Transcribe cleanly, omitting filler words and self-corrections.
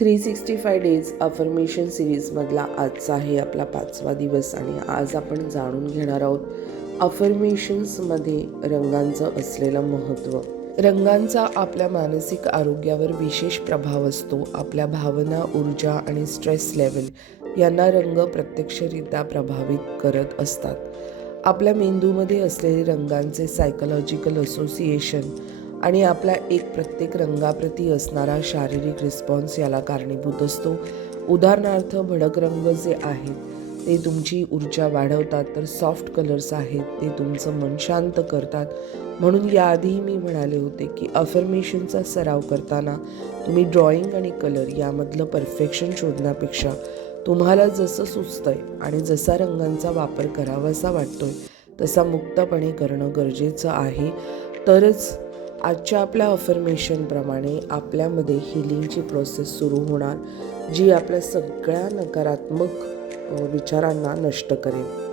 365 days affirmation सिरीजमधला आजचा आहे आपला 5वा दिवस आणि आज आपण जाणून घेणार आहोत अफर्मेशन्समध्ये रंगांचं असलेलं महत्त्व. रंगांचा आपल्या मानसिक आरोग्यावर विशेष प्रभाव असतो. आपल्या भावना, ऊर्जा आणि स्ट्रेस लेवल यांना रंग प्रत्यक्षरित्या प्रभावित करत असतात. आपल्या मेंदूमध्ये असलेले रंगांचे सायकोलॉजिकल असोसिएशन आणि आपला प्रत्येक रंगाप्रती असणारा शारीरिक रिस्पॉन्स याला कारणीभूत असतो. उदाहरणार्थ भडक रंग जे आहेत ते तुमची ऊर्जा वाढवतात, तर सॉफ्ट कलर्स आहेत ते तुमचं मन शांत करतात. म्हणून याआधीही मी म्हणाले होते की अफर्मेशनचा सराव करताना तुम्ही ड्रॉइंग आणि कलर यामधलं परफेक्शन शोधण्यापेक्षा तुम्हाला जसं सुचतंय आणि जसा रंगांचा वापर करावासा वाटतोय तसा मुक्तपणे करणं गरजेचं आहे. तरच आजच्या आपल्या अफर्मेशनप्रमाणे आपल्यामध्ये हिलिंगची प्रोसेस सुरू होणार, जी आपल्या सगळ्या नकारात्मक विचारांना नष्ट करेल.